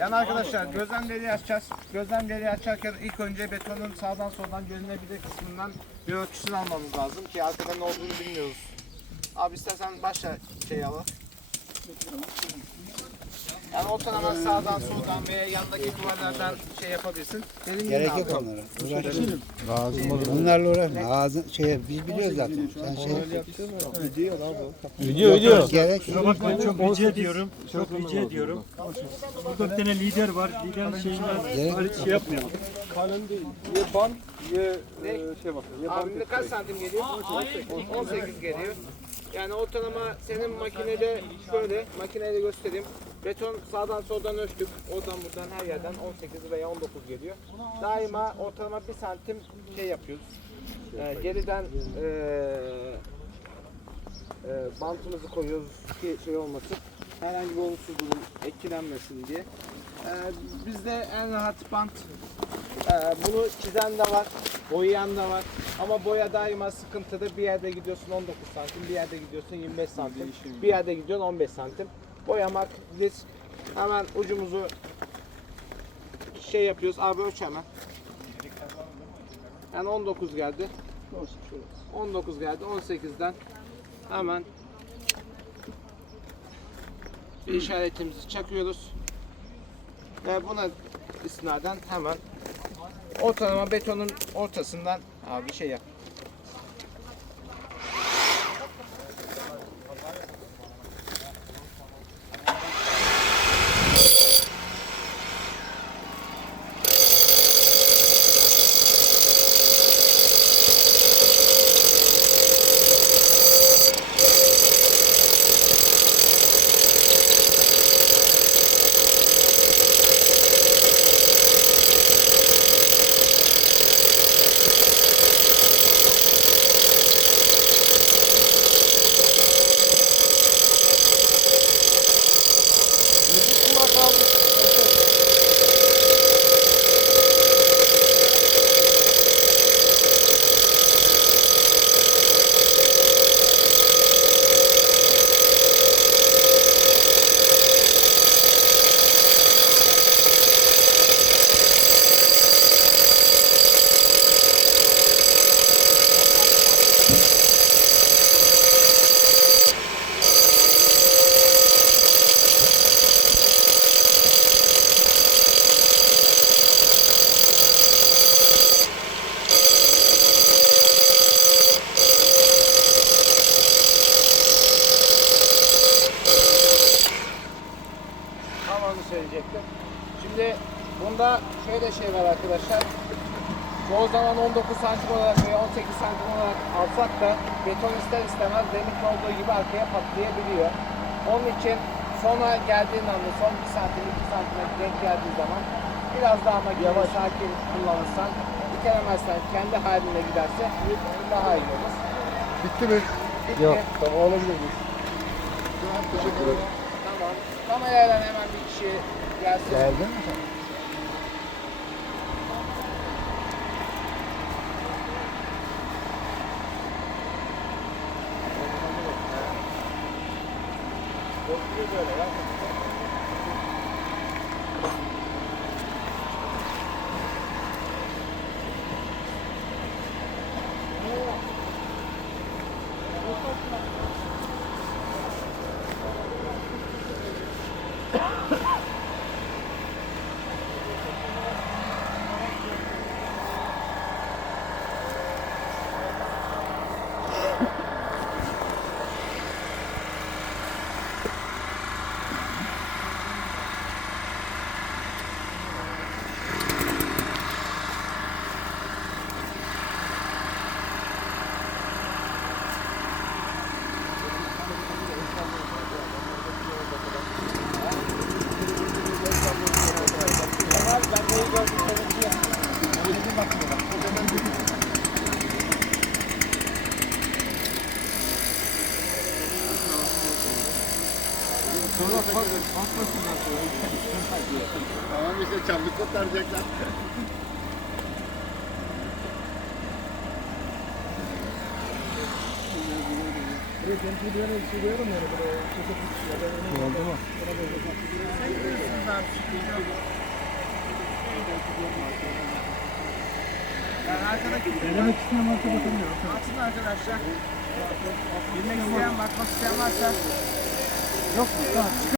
Yani arkadaşlar gözlemleri açacağız. Gözlemleri açarken ilk önce betonun sağdan soldan görünebilir kısmından bir ölçüsünü almamız lazım ki arkada ne olduğunu bilmiyoruz. Abi istersen başla şey alalım. Yani ortalama sağdan soldan veya yandaki duvarlardan şey yapabilirsin. Benim gibi Gerek abi. yok onlara. Uğraşmayın. Onlarla uğraşma. Ağzın şey biz biliyoruz zaten. Sen şey Video video. gerek yok. Bakmayın çok rica ediyorum. Çok rica ediyorum. Burada bir tane lider var. Liderin şeyinden hariç şey yapmayalım. Kalem değil. Ye ban ye e, şey bak. Ye ban Abi kaç santim geliyor? 18 geliyor. Yani ortalama senin makinede şöyle, makineyle göstereyim. Beton sağdan soldan ölçtük. Oradan buradan her yerden 18 veya 19 geliyor. Daima ortalama 1 santim şey yapıyoruz. Ee, geriden ee, ee, bantımızı koyuyoruz ki şey olmasın. Herhangi bir olumsuz durum etkilenmesin diye. Ee, bizde en rahat bant ee, bunu çizen de var, boyayan da var. Ama boya daima sıkıntıdır. Bir yerde gidiyorsun 19 santim, bir yerde gidiyorsun 25 santim, bir yerde gidiyorsun 15 santim. Boyamak risk. Hemen ucumuzu şey yapıyoruz. Abi ölç hemen. Yani 19 geldi. 19 geldi. 18'den hemen bir işaretimizi çakıyoruz. Ve buna istinaden hemen ortalama betonun ortasından abi şey yap. Söyleyecektim. Şimdi bunda şöyle şey var arkadaşlar. Çoğu zaman 19 santim olarak veya 18 santim olarak alsak da beton ister istemez demin olduğu gibi arkaya patlayabiliyor. Onun için sona geldiğin anda son 1 santim 2 santime denk geldiği zaman biraz daha makineyi sakin kullanırsan itelemezsen kendi haline giderse daha iyi olur. Bitti mi? Bitti. Yok. Tamam alabilir miyiz? Teşekkür ederim. Kamerayla hemen bir kişi gelsin. Geldin mi sen? Tamam işte çabuk kurtaracaklar. Oldu mu? Denemek isteyen varsa bakamıyor. Baksın arkadaşlar. Bilmek isteyen, bakmak isteyen varsa. Yok mu? Tamam.